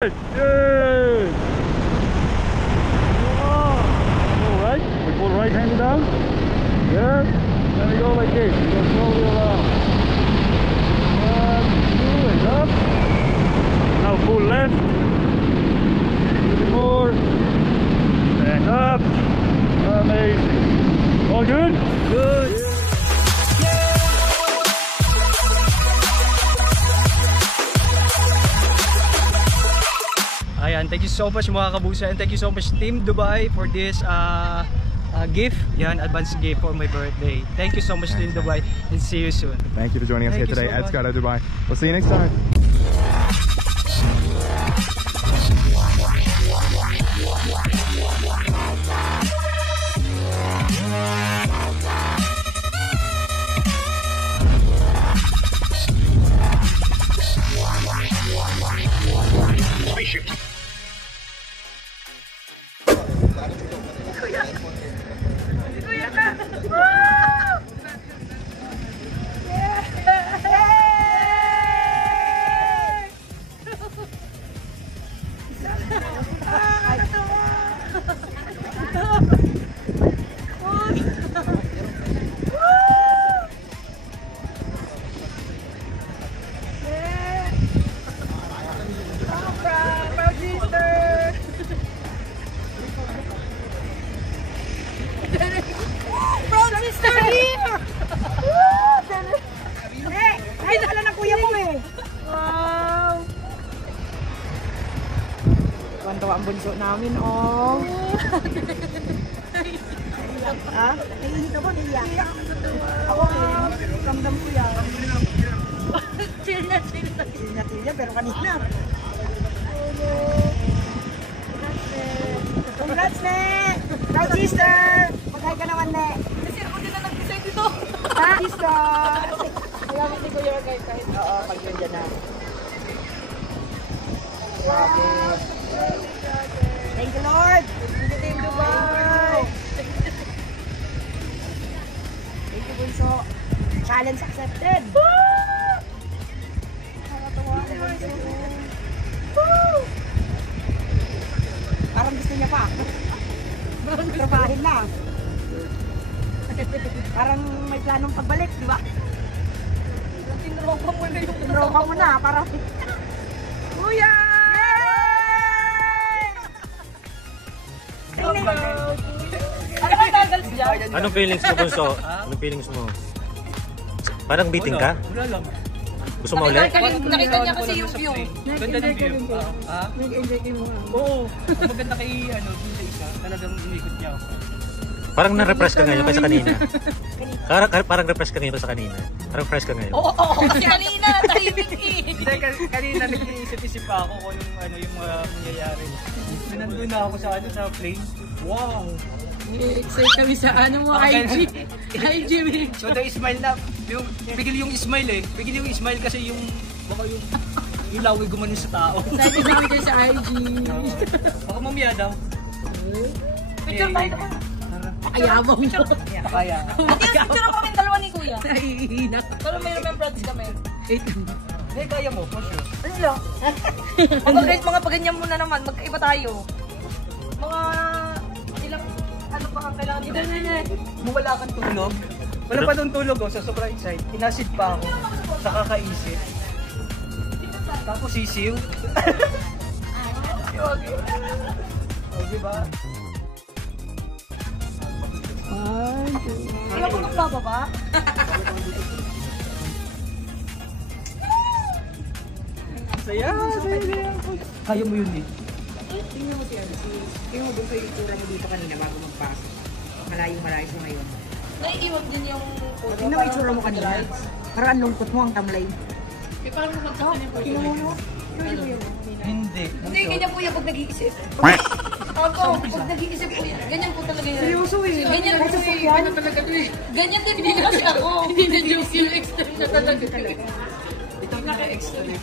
Yay! Alright, we pull right hand down. Yes, then we go like this. We go slowly around. 1, 2, and up. Now pull left. A little more. And up. Amazing. All good? Good. Ayan, thank you so much mga kabusa, and thank you so much Team Dubai for this gift. Yan, advance gift for my birthday. Thank you so much Team Dubai, and see you soon. Thank you for joining us here today at Skydive Dubai. We'll see you next time. Tawa ang bunso namin, oh. Ha? Naiinit ako, naiiyak. Ako, ramdam ko yan. Chill na, pero kanina. Congrats, Ne! Proud sister! Maghay ka naman, Ne! Kasi ako din na nag-design dito. Ha? Sister! Magamit ni Kuya Maghay kahit. Oo, pag yun dyan na. Grabe. Thank you, Lord. Thank you, Team Dubai. Thank you, Bunso. Challenge accepted. Parang gusto niya pa. Trabahin na. Parang may planong pagbalik, di ba? Tinropa mo na. Parang... Kuya! Anong feelings mo, Bunso? Anong feelings mo? Parang beating ka? Wala lang. Gusto mo ulit? Nakita niya kasi yung view. Ganda ng view. Nag-enjoy kayo mo. Oo. Maganda kay DJ ka. Talagang umikot niya ako. Parang na-refresh ka ngayon kaysa kanina. Parang refresh ka ngayon sa kanina. Parang fresh ka ngayon. Oo, kasi kanina, tahimik eh. Hindi, kanina nag-iisip-isip pa ako kung yung mga mangyayari. Nandun na ako sa plane. Wow! Excited kami sa IG. IG video. So the smile na, bigil yung smile eh. Bigil yung smile kasi baka yung laway gumanon sa tao. Excited namin kayo sa IG. Baka mamaya daw. Picture tayo naman. Ayabang mo. Kaya. At yung picture kami dalawa ni Kuya. Naiinak. Pero may remembrance kami. Hindi, kaya mo, for sure. Ano lang? Mga paganyan mo na naman, magkaiba tayo. Mga ilang, ano pa ang kailangan dito? Kung wala kang tulog, wala pa doon tulog sa sobrang excited. Inasid pa ako sa kakaisip. Tapos sisiw. Okay. O, diba? Wala ko magbababa? Saya. Kaya mo yun eh. Tingnan mo siya. Tingnan mo doon sa itsura mo dito kanina bago magpasok. Malayo sa ngayon. Naiiwan din yung... Tingnan mo itsura mo kanina. Parang lungkot mo ang tamlay. Eh, paano mo magsasabi po Tingnan mo. Hindi. Hindi, ganyan po yan pag nag-iisip. Ako, pag nag-iisip po yan, ganyan po talaga yan. Seryoso eh. Ganyan po eh. Ganyan talaga to eh. Ganyan din po kasi ako. Hindi na joke yung extreme na talaga. Ito naka-extreme.